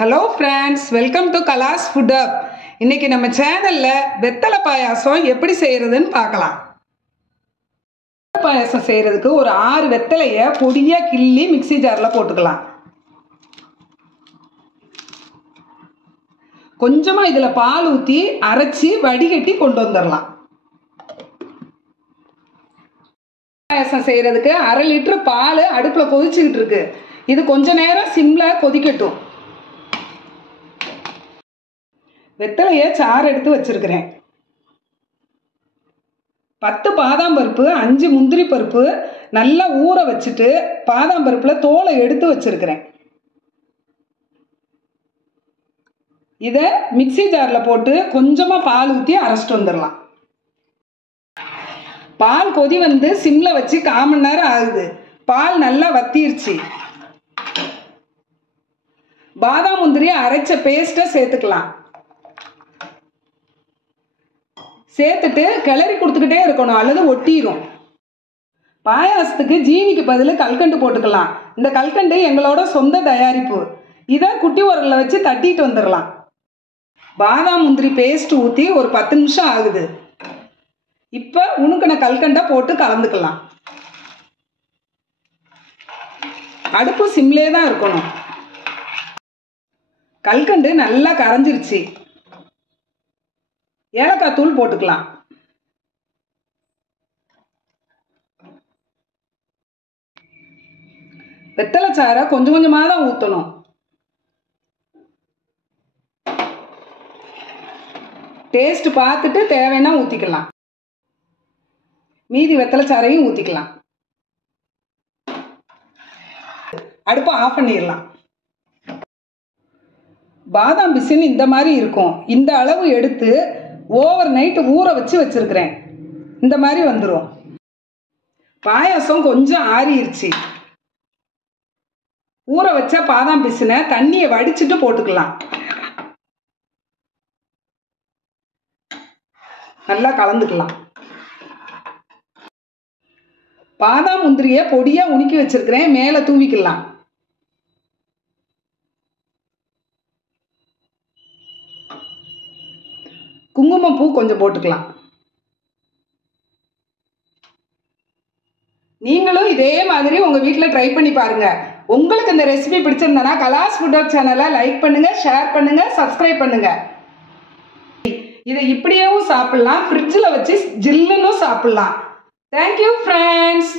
Hello friends, welcome to கலாஸ் food up. இன்னைக்கு நம்ம சேனலில் வெத்தலை பாயாசம் எப்படி செய்கிறதுன்னு பார்க்கலாம். பாயாசம் செய்கிறதுக்கு ஒரு 6 வெத்தலையை பொடியாக கிள்ளி மிக்சி ஜாரில் போட்டுக்கலாம். கொஞ்சமாக இதில் பால் ஊற்றி அரைச்சி வடிகட்டி கொண்டு வந்துடலாம். பாயாசம் செய்கிறதுக்கு 1/2 லிட்டர் பால் அடுப்பில் கொதிச்சுக்கிட்டு இருக்கு. இது கொஞ்ச நேரம் சிம்மில் கொதிக்கட்டும். வெத்தலையை சாறு எடுத்து வச்சிருக்கிறேன். 10 பாதாம் பருப்பு, 5 முந்திரி பருப்பு நல்லா ஊற வச்சுட்டு பாதாம் பருப்பில் தோலை எடுத்து வச்சிருக்கிறேன். இதை மிக்சி ஜாரில் போட்டு கொஞ்சமாக பால் ஊற்றி அரைச்சிட்டு வந்துடலாம். பால் கொதி வந்து சிம்மில் வச்சு 1/4 மணி நேரம் ஆகுது. பால் நல்லா வத்திருச்சு. பாதாம் முந்திரி அரைச்ச பேஸ்ட்டை சேர்த்துக்கலாம். சேர்த்துட்டு கிளறி கொடுத்துக்கிட்டே இருக்கணும், அல்லது ஒட்டிடும். பாயாசத்துக்கு ஜீனிக்கு பதில் கல்கண்டு போட்டுக்கலாம். இந்த கல்கண்டு எங்களோட சொந்த தயாரிப்பு. இதை குட்டி உரலில் வச்சு தட்டிட்டு வந்துடலாம். பாதாம் முந்திரி பேஸ்ட் ஊற்றி ஒரு 10 நிமிஷம் ஆகுது. இப்போ உணுக்கின கல்கண்டை போட்டு கலந்துக்கலாம். அடுப்பு சிம்லே தான் இருக்கணும். கல்கண்டு நல்லா கரைஞ்சிருச்சு. ஏலக்காய் தூள் போட்டுக்கலாம். வெத்தலை சாறை கொஞ்சம் கொஞ்சமாக தான் ஊற்றணும். டேஸ்ட் பார்த்துட்டு தேவைன்னா ஊற்றிக்கலாம். மீதி வெத்தலை சாறையும் ஊற்றிக்கலாம். அடுப்பை ஆஃப் பண்ணிடலாம். பாதாம் பிசின் இந்த மாதிரி இருக்கும். இந்த அளவு எடுத்து ஓவர் நைட் ஊற வச்சு வச்சிருக்கிறேன். இந்த மாதிரி வந்துடும். பாயாசம் கொஞ்சம் ஆறிடுச்சு. ஊற வச்ச பாதாம் பிசினை தண்ணியை வடிச்சிட்டு போட்டுக்கலாம். நல்லா கலந்துக்கலாம். பாதாம் முந்திரியை பொடியா உணுக்கி வச்சிருக்கிறேன், மேலே தூவிக்கலாம். குங்குமப்பூ கொஞ்சம் போட்டுக்கலாம். நீங்களும் இதே மாதிரி உங்க வீட்டில் ட்ரை பண்ணி பாருங்க. உங்களுக்கு இந்த ரெசிபி பிடிச்சிருந்தனா கலாஸ் ஃபுட் அப் சேனலை லைக் பண்ணுங்க, ஷேர் பண்ணுங்க, சப்ஸ்கிரைப் பண்ணுங்க. இதை இப்படியேவும் சாப்பிடலாம், ஃப்ரிட்ஜில் வச்சு ஜில்லுன்னு சாப்பிடலாம். Thank you friends.